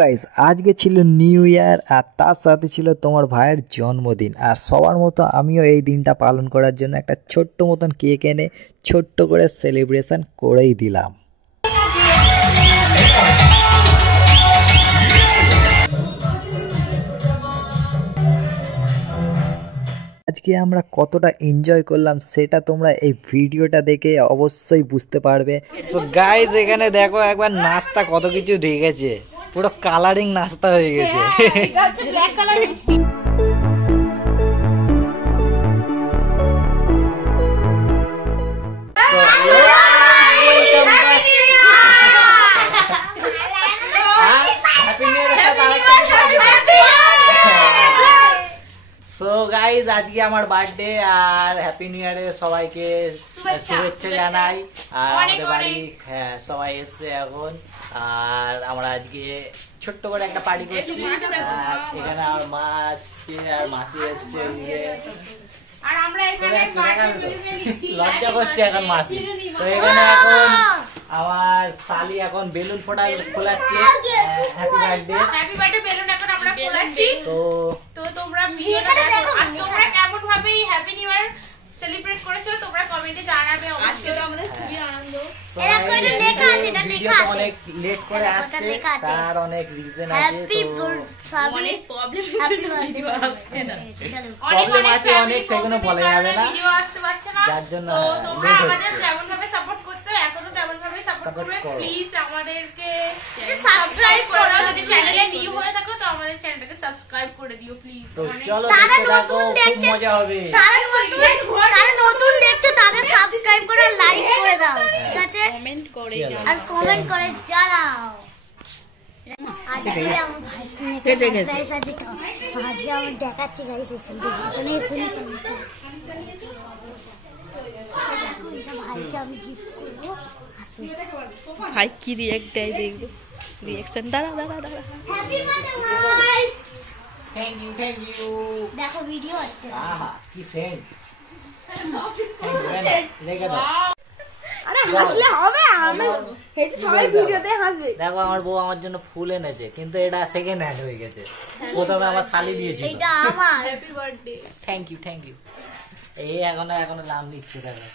Guys আজকে ছিল new year আর তার সাথে ছিল তোমার ভাইয়ের জন্মদিন আর সবার মতো আমিও এই দিনটা পালন করার জন্য একটা ছোট্ট মতন কেক এনে ছোট্ট করে সেলিব্রেশন করেই দিলাম। আজকে আমরা কতটা এনজয় করলাম সেটা তোমরা এই ভিডিওটা দেখে অবশ্যই বুঝতে পারবে। সো গাইস এখানে দেখো একবার নাস্তা কত কিছু রেখেছে, পুরো কালারিং নাস্তা হয়ে গেছে। এটা হচ্ছে ব্ল্যাক কালার মিষ্টি। সো গাইজ আজকে আমার বার্থডে আর হ্যাপি নিউ ইয়ারে সবাইকে শুভেচ্ছা জানাই। আর আমাদের বাড়ি সবাই এসছে এখন, আর আমরা আজকে ছোট্ট করে একটা পার্টি করছি। এখানে আমার মা আসছে আর মাসি এসছে, আর আমরা এখানে লজ্জা করছে এখন মাসি। তো এখানে এখন আমার শালি এখন বেলুন ফোলাচ্ছে। হ্যাপি বার্থডে বেলুন এখন আমরা ফোলাচ্ছি। তো তোমরা ভিডিওটা দেখো আর তোমরা কেমন ভাবে হ্যাপি নিউ ইয়ার সেলিব্রেট করেছো তোমরা কমেন্টে জানাবে। অবশ্যই আমাদের খুবই আনন্দ। এটা করে লেখা আছে, এটা লেখা আছে। অনেক লেট করে আসছে, তার অনেক রিজন আছে। হ্যাপি অনেক প্রবলেম ভিডিও আসছে না, প্রবলেম আছে অনেক, সেগুলো বলা যাবে না, ভিডিও আসতে পারছে না। যার জন্য তো তোমরা আমাদের যেমন ভাবে সাপোর্ট করতে এখনো তেমন ভাবে সাপোর্ট করবে। প্লিজ আমাদেরকে সাবস্ক্রাইব করো। যদি চ্যানেলে নিউ হয়ে থাকো তো আমাদের চ্যানেলটাকে সাবস্ক্রাইব করে দিও প্লিজ। তো চলো দেখতে থাকো, খুব মজা হবে। তারা নতুন দেখছে তাদের সাবস্ক্রাইব করে লাইক করে দাও, ঠিক আছে? কমেন্ট করে আর কমেন্ট করে জানাও। আজকে আমার ভাইয়ের সঙ্গে সারপ্রাইজ আছে, তো আজকে আমি দেখাচ্ছি গাইস। এখানে শুনি ভাইকে আমি গিফট করবো। ভাই কি রিঅ্যাক্ট দেয় দেখবো, রিঅ্যাকশন। দাঁড়া হ্যাপি বার্থডে ভাই। Thank you. দেখো ভিডিও হচ্ছে। আহা কি সেন্ট। লেগে দাও। আরে হাসলে হবে, আমি হেড সবাই ভিডিওতে হাসবে। দেখো আমার বউ আমার জন্য ফুল এনেছে, কিন্তু এটা সেকেন্ড হ্যান্ড হয়ে গেছে। প্রথমে আমার শালি দিয়েছিল। এটা আমার। Happy birthday. Thank you. এই এখনো নাম লিখছে, দেখো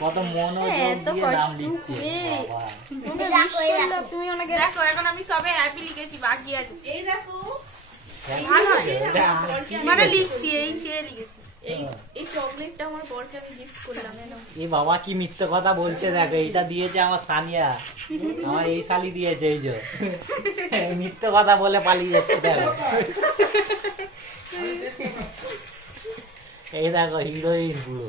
কত মনোযোগ দিয়ে নাম লিখছে। বাবা তুমি অনেকে দেখো এখন আমি সবে হ্যাপি লিখেছি, বাকি আছে এই দেখো মানে লিখছি, এই ছেড়ে লিখেছি। এই চকলেটটা আমার বরকে আমি গিফট করলাম। এই বাবা কি মিথ্যে কথা বলছে, দেখো এইটা দিয়েছে আমার সানিয়া, আমার এই শালি দিয়েছে। এই যে মিথ্যে কথা বলে পালিয়ে যাচ্ছে। দেখো এই দেখো হিরোইন পুরো।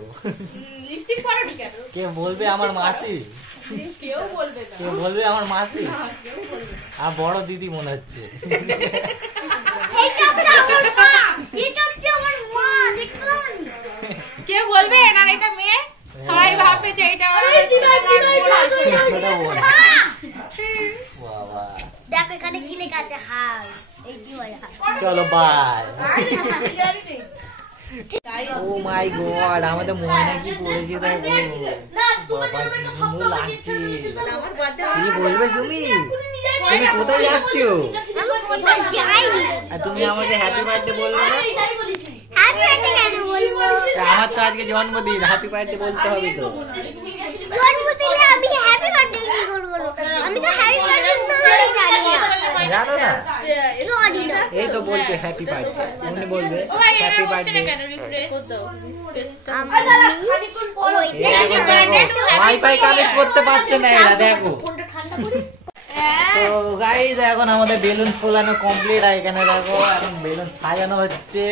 লিপস্টিক পরানি কেন? কে বলবে? আমার মাসি। কেউ বলবে না। কে বলবে? আমার মাসি আর বড় দিদি মনে হচ্ছে। কে বলবে না এটা মেয়ে? সবাই ভাববে যে এটা আমার বাবা। দেখো এখানে কি লেখা আছে, হাই। এই কি হয়? চলো বাই। ও মাই গড, আমাদের ময়না কি পড়েছে দেখো। বাবা কি সুন্দর লাগছে। কি বলবে তুমি? তুমি কোথায় যাচ্ছ? আর তুমি আমাকে হ্যাপি বার্থডে বলবে না? হ্যাপি বার্থডে কেন বলবো? আমার তো আজকে জন্মদিন, হ্যাপি বার্থডে বলতে হবে তো। জন্মদিনে আমি হ্যাপি বার্থডে কি করব? আমি তো হ্যাপি বার্থডে জানো না? জানি না। এই তো বলছে হ্যাপি বার্থডে, তুমি বলবে হ্যাপি বার্থডে। ওয়াইফাই কানেক্ট করতে পারছে না এরা, দেখো। তো গাইস এখন আমাদের বেলুন ফোলানো কমপ্লিট, আর এখানে দেখো এখন বেলুন সাজানো হচ্ছে।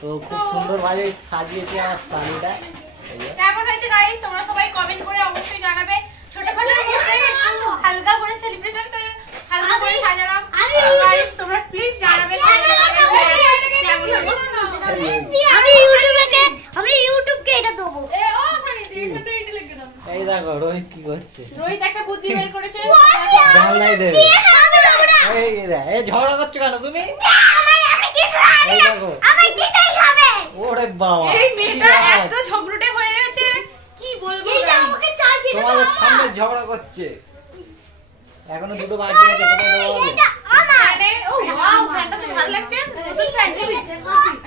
তো খুব সুন্দর ভাবে সাজিয়েছে আমার শাড়িটা। কেমন হয়েছে গাইস তোমরা সবাই কমেন্ট করে অবশ্যই জানাবে। ছোটখাটো মধ্যে হালকা করে সেলিব্রেশন তো হালকা করে সাজালাম। গাইস তোমরা প্লিজ জানাবে আমি ইউটিউবকে এটা দেবো। এই দেখো রোহিত কি করছে। রোহিত একটা বুদ্ধি বের করেছে। জানলাই দেবে। এই ঝগড়া করছো কেন তুমি? এই দেখো ওরে বাবা, এই মেয়েটা এত ঝগড়টে হয়ে গেছে কি বলবো। তোমাদের সামনে ঝগড়া করছে। এখনো দুটো বাকি আছে, কোথায় দেওয়া হবে? এখানে ও ওয়াও ফ্যানটা তো ভালো লাগছে নতুন ফ্যান দিবি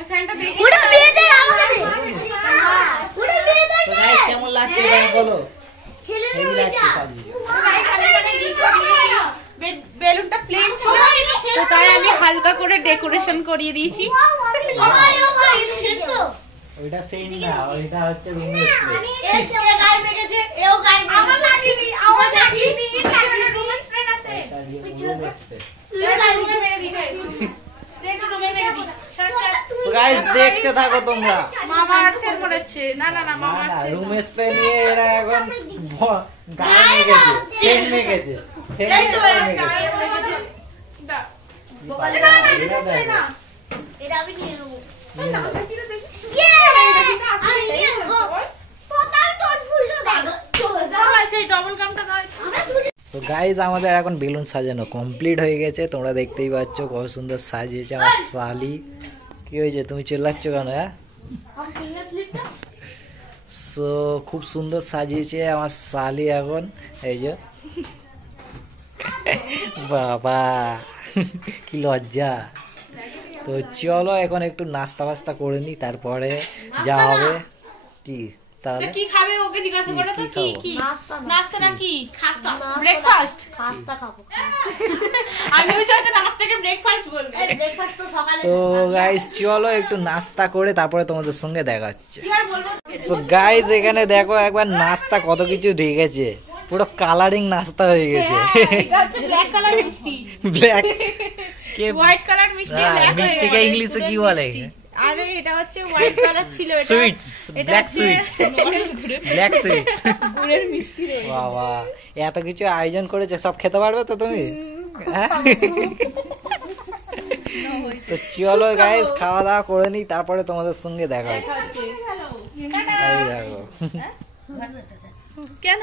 ফ্যানটা দেখি ওটা দিয়ে দে আমাকে দে ওটা দিয়ে দে তো গাইস কেমন লাগছে এটা বলো ছেলে হেভি লাগছে সাজিয়ে গাইস আমি মানে কি করি বেলুনটা প্লেন ছিল তো তাই আমি হালকা করে ডেকোরেশন করিয়ে দিয়েছি ভাই ও ভাই শেষ তো ওইটা সেন্ট না ওইটা হচ্ছে রুমের স্প্রে এই যে গায়ে মেখেছে এও গায়ে আমার লাগিনি রুম স্প্রে আছে এটা রুমের স্প্রে রুমে মেরে দি গাইস রুমে মেরে দি ছাড় ছাড় সো গাইস দেখতে থাকো তোমরা মামা আর্থের মরেছে না না না মামা না আর্থের রুমের স্প্রে নিয়ে এরা এখন গায়ে মেখেছে সেন্ট মেখেছে সেন্ট এই তো মেখেছে দা না না এটা দেখো এটা আমি নিয়ে নেব নিয়ে নাও। ইয়ে আমি নিয়ে নেব তো তার তোর ফুলটা দেখো সেই ডবল কামটা নয় আমরা দুটো সো গাইজ আমাদের এখন বেলুন সাজানো কমপ্লিট হয়ে গেছে তোমরা দেখতেই পাচ্ছ কত সুন্দর সাজিয়েছে আমার শালি কি হয়েছে তুমি চিল্লাচ্ছ কেন হ্যাঁ हम फिंगर स्लिपটা সো খুব সুন্দর সাজিয়েছে আমার শালি এখন এই যে বাবা কি লজ্জা তো চলো এখন একটু নাস্তা ফাস্তা করে নি তারপরে যা হবে কি তাহলে কি খাবে ওকে জিজ্ঞাসা করো তো কি কি নাস্তা নাস্তাটা কি খাস্তা ব্রেকফাস্ট পাস্তা খাবো আমি ওই জন্য নাস্তাকে ব্রেকফাস্ট বলবো এই ব্রেকফাস্ট তো সকালে তো গাইজ চলো একটু নাস্তা করে তারপরে তোমাদের সঙ্গে দেখা হচ্ছে কি আর বলবো সো গাইজ এখানে দেখো একবার নাস্তা কত কিছু ঢেকেছে পুরো কালারিং নাস্তা হয়ে গেছে এটা হচ্ছে ব্ল্যাক কালার মিষ্টি ব্ল্যাক কে হোয়াইট কালার মিষ্টি হ্যাঁ, ব্ল্যাক মিষ্টিকে ইংলিশে কি বলে? আরে এটা হচ্ছে হোয়াইট কালার ছিল এটা সুইটস এটা ব্ল্যাক হচ্ছে সুইটস ব্ল্যাক সুইটস গুড়ের মিষ্টি রয়েছে বাবা এত কিছু আয়োজন করেছে সব খেতে পারবে তো তুমি হ্যাঁ? তো চলো গাইস খাওয়া দাওয়া করে নি তারপরে তোমাদের সঙ্গে দেখা হচ্ছে এই দেখো কেন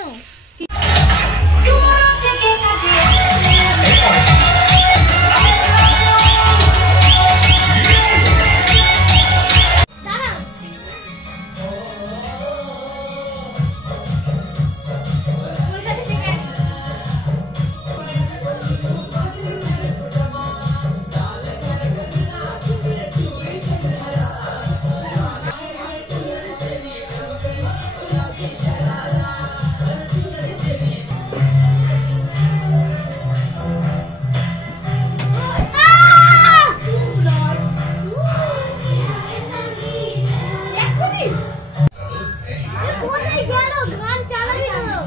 কোথায় গেল গান চালাবি তো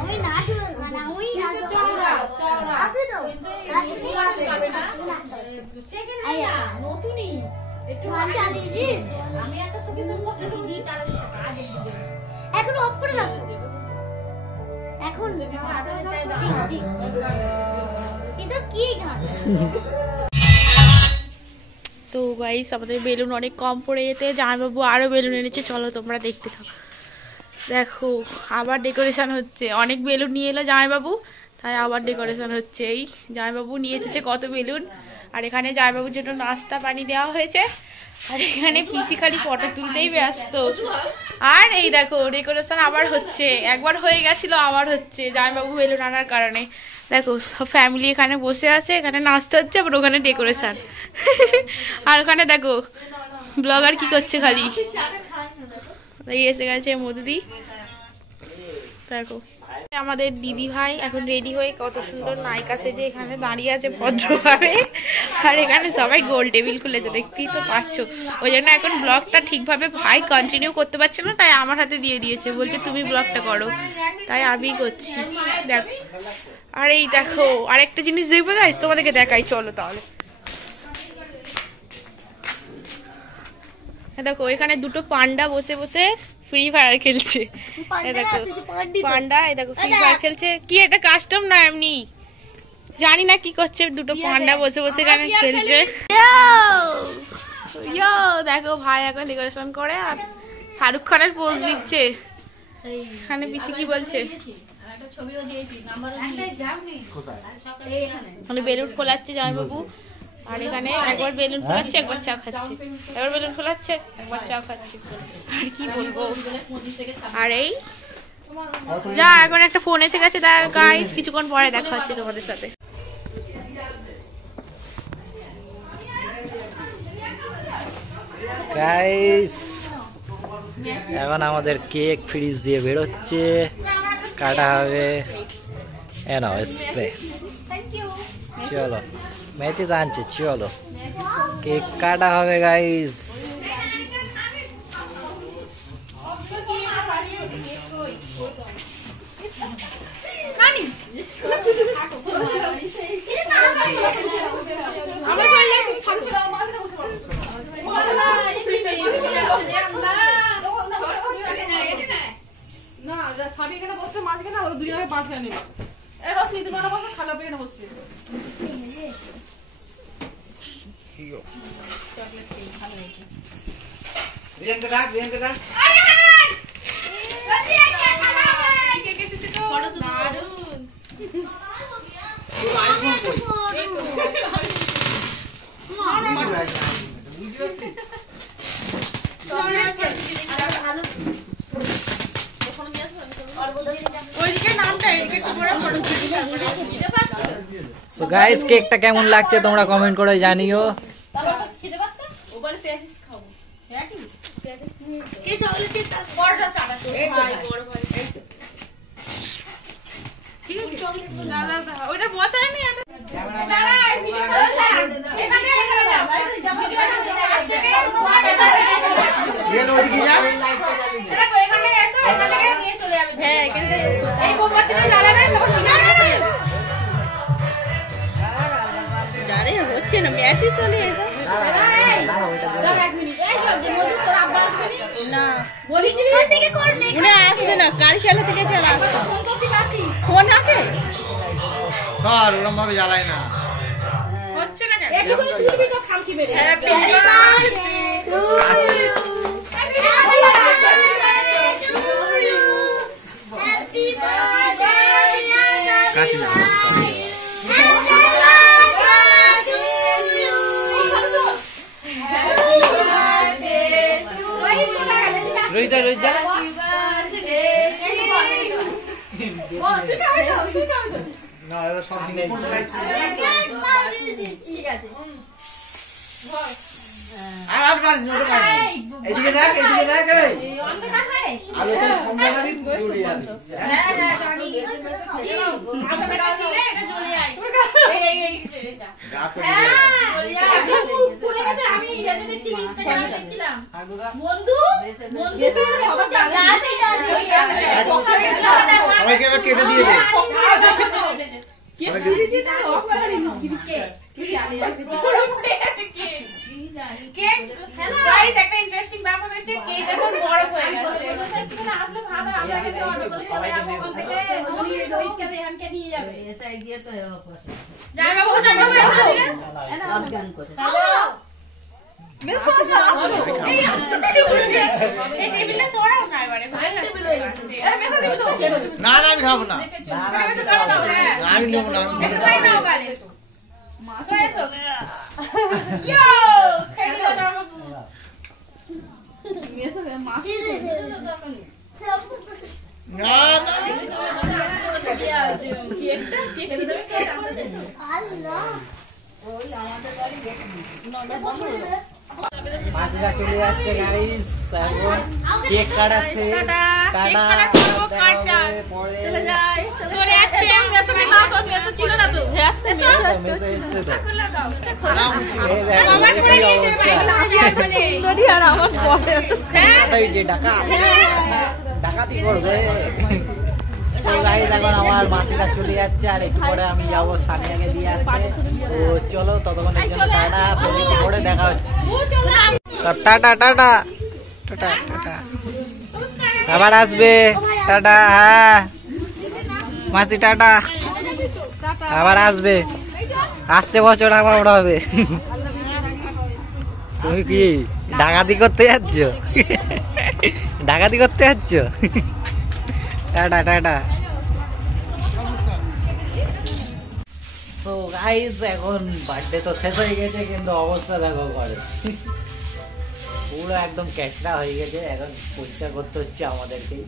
আমি নাচবো মানে আমি নাচবো আসবে তো আয়া নতুনই গান চালিয়েছিস আমি একটা সুখী এখন অফ করে দাও এখন এসব কি গান তো গাইস আমাদের বেলুন অনেক কম পড়ে যেতে জামাইবাবু আরো বেলুন এনেছে চলো তোমরা দেখতে থাকো দেখো আবার ডেকোরেশন হচ্ছে অনেক বেলুন নিয়ে এলো জামাইবাবু তাই আবার ডেকোরেশন হচ্ছে এই জামাইবাবু নিয়ে এসেছে কত বেলুন আর এখানে জামাইবাবুর জন্য নাস্তা পানি দেওয়া হয়েছে আর এখানে পিসি খালি ফটো তুলতেই ব্যস্ত আর এই দেখো ডেকোরেশন আবার হচ্ছে একবার হয়ে গেছিল আবার হচ্ছে জামাইবাবু বেলুন আনার কারণে দেখো সব ফ্যামিলি এখানে বসে আছে এখানে নাচতে হচ্ছে আবার ওখানে ডেকোরেশন আর ওখানে দেখো ব্লগার কি করছে খালি এই এসে গেছে মধুদি দেখো আমাদের দিদি ভাই এখন রেডি হয়ে কত সুন্দর নায়িকা সেজে এখানে দাঁড়িয়ে আছে ভদ্রভাবে আর এখানে সবাই গোল টেবিল খুলেছে দেখতেই তো পাচ্ছো ওই জন্য এখন ব্লগটা ঠিকভাবে ভাই কন্টিনিউ করতে পারছে না তাই আমার হাতে দিয়ে দিয়েছে বলছে তুমি ব্লগটা করো তাই আমি করছি দেখো আর এই দেখো আরেকটা জিনিস দেখবে গাইস তোমাদেরকে দেখাই চলো তাহলে দেখো এখানে দুটো পান্ডা বসে বসে ফ্রি ফায়ার খেলছে দেখো পান্ডা এই দেখো ফ্রি ফায়ার খেলছে কি এটা কাস্টম না এমনি জানি না কি করছে দুটো পান্ডা বসে বসে এখানে খেলছে ইয়ো দেখো ভাই এখন ডেকোরেশন করে আর শাহরুখ খানের পোজ দিচ্ছে এখানে পিসি কি বলছে বেলুন খোলাচ্ছে জামাইবাবু আর এখানে একবার বেলুন খোলাচ্ছে একবার চা খাচ্ছে একবার বেলুন খোলাচ্ছে একবার চা খাচ্ছে আর কি বলবো আর এই যা এখন একটা ফোন এসে গেছে তার গাইস কিছুক্ষণ পরে দেখা হচ্ছে তোমাদের সাথে গাইস এখন আমাদের কেক ফ্রিজ দিয়ে বেরোচ্ছে, কাটা হবে। এনো স্প্রে, চলো ম্যাচে আনছে, চলো কেক কাটা হবে গাইস। সো গাইস কেকটা কেমন লাগছে তোমরা কমেন্ট করে জানিও। হচ্ছে না ম্যাচই চলে এসো না আসবে না কারিশালা থেকে চলে আসবে। ফোন আছে ওরকম ভাবে জ্বালায় না, হচ্ছে না রোহিতা রোহিতা না এবার সব ঠিক আছে। আর আর কাজ নড়ে না, এদিকে দেখ এদিকে দেখ, এই অন্ধকার হয় আলো তো কম জানি জুড়ে আছে। হ্যাঁ হ্যাঁ জানি মাথা মেটাল দিলে এটা জ্বলে যায়। এই এটা যা করে জ্বলে যায়। পুরো কাছে আমি এনে দেখি ইনস্টাগ্রামে দেখছিলাম বন্ধু বন্ধু বাবা জানাতে সবাইকে এবার কেটে দিয়ে দে। কে দিদিটা অফ করে দিন কে কেক গাইস একটা ইন্টারেস্টিং ব্যাপার হচ্ছে কেক এখন বড় হয়ে গেছে। আসলে ভালো আপনাকে তো অর্ডার করে সবাই ওখান থেকে দইকে রেহানকে নিয়ে যাবে এসআই দিয়ে তো যাই বাবু সবাই এসো এনা অজ্ঞান করে মেস সোজা এই টেবিলে সরাও না এবারে হয়ে গেছে এ মেস দিবি তো না না আমি খাবো না আমি নেব না আমি খাই নাও গালে মাছ এসো ইয়ো খেলিও না বাবু মেসো মাছ না না কেকটা কেক দিতে আল্লাহ ওই আমাদের বাড়ি কেক না বন্ধ মাছটা চলে যাচ্ছে গাইস, এখন কেক কাটাচ্ছে, টাটা চলে যায় চলে যাচ্ছে। আমি মেসো মে নাও তো মেসো ছিল না তো হ্যাঁ মেসো এসছে তো আমার করে নিয়েছে ভাই সুন্দরী আর আমার পরে হ্যাঁ এই যে ডাকাতি করবে। তো গাইস এখন আমার মাছটা চলে যাচ্ছে, আর একটু পরে আমি যাবো সানিয়াকে দিয়ে আসতে। তো চলো ততক্ষণের জন্য টাটা, পরে দেখা হচ্ছে। টাটা টাটা টাটা টাটা, আবার আসবে, টাটা। হ্যাঁ মাসি টাটা, আবার আসবে, আসছে বছর আবার ওটা হবে। তুমি কি ডাকাতি করতে যাচ্ছ? ডাকাতি করতে যাচ্ছ? Tata tata. তো গাইস এখন বার্থডে তো শেষ হয়ে গেছে, কিন্তু অবস্থা দেখো ঘরে পুরো একদম ক্যাচড়া হয়ে গেছে। এখন পরিষ্কার করতে হচ্ছে আমাদেরকেই,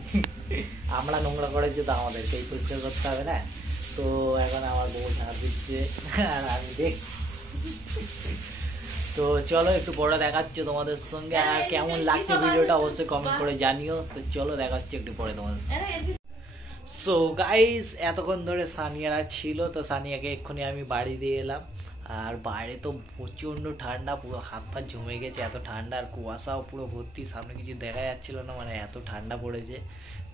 আমরা নোংরা করেছি তো আমাদেরকেই পরিষ্কার করতে হবে না। তো এখন আমার বউ ঝাড় দিচ্ছে আর আমি দেখছি। তো চলো একটু পরে দেখাচ্ছে তোমাদের সঙ্গে, আর কেমন লাগছে ভিডিওটা অবশ্যই কমেন্ট করে জানিও। তো চলো দেখাচ্ছে একটু পরে তোমাদের সঙ্গে। সো গাইস, এতক্ষণ ধরে সানিয়ারা ছিল, তো সানিয়াকে এক্ষুনি আমি বাড়ি দিয়ে এলাম। আর বাইরে তো প্রচণ্ড ঠান্ডা, পুরো হাত পা জমে গেছে, এত ঠান্ডা, আর কুয়াশাও পুরো ভর্তি, সামনে কিছু দেখা যাচ্ছিল না, মানে এত ঠান্ডা পড়েছে।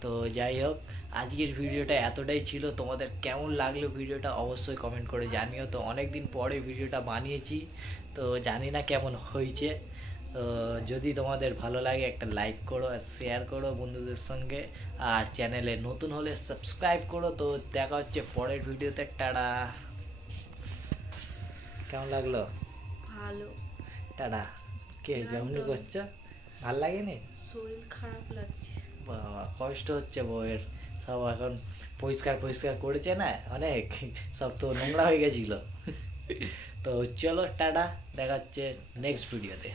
তো যাই হোক, আজকের ভিডিওটা এতটাই ছিল। তোমাদের কেমন লাগলো ভিডিওটা অবশ্যই কমেন্ট করে জানিও। তো অনেক দিন পরে ভিডিওটা বানিয়েছি, তো জানি না কেমন হয়েছে। তো যদি তোমাদের ভালো লাগে একটা লাইক করো আর শেয়ার করো বন্ধুদের সঙ্গে, আর চ্যানেলে নতুন হলে সাবস্ক্রাইব করো। তো দেখা হচ্ছে পরের ভিডিওতে। টাটা। কেমন লাগলো? ভালো। টাটা। কে যেমন করছো, ভাল লাগেনি? শরীর খারাপ লাগছে। বাবা, কষ্ট হচ্ছে বউয়ের। সব এখন পরিষ্কার করেছে না অনেক, সব তো নোংরা হয়ে গেছিল। তো চলো টাটা, দেখা হচ্ছে নেক্সট ভিডিওতে।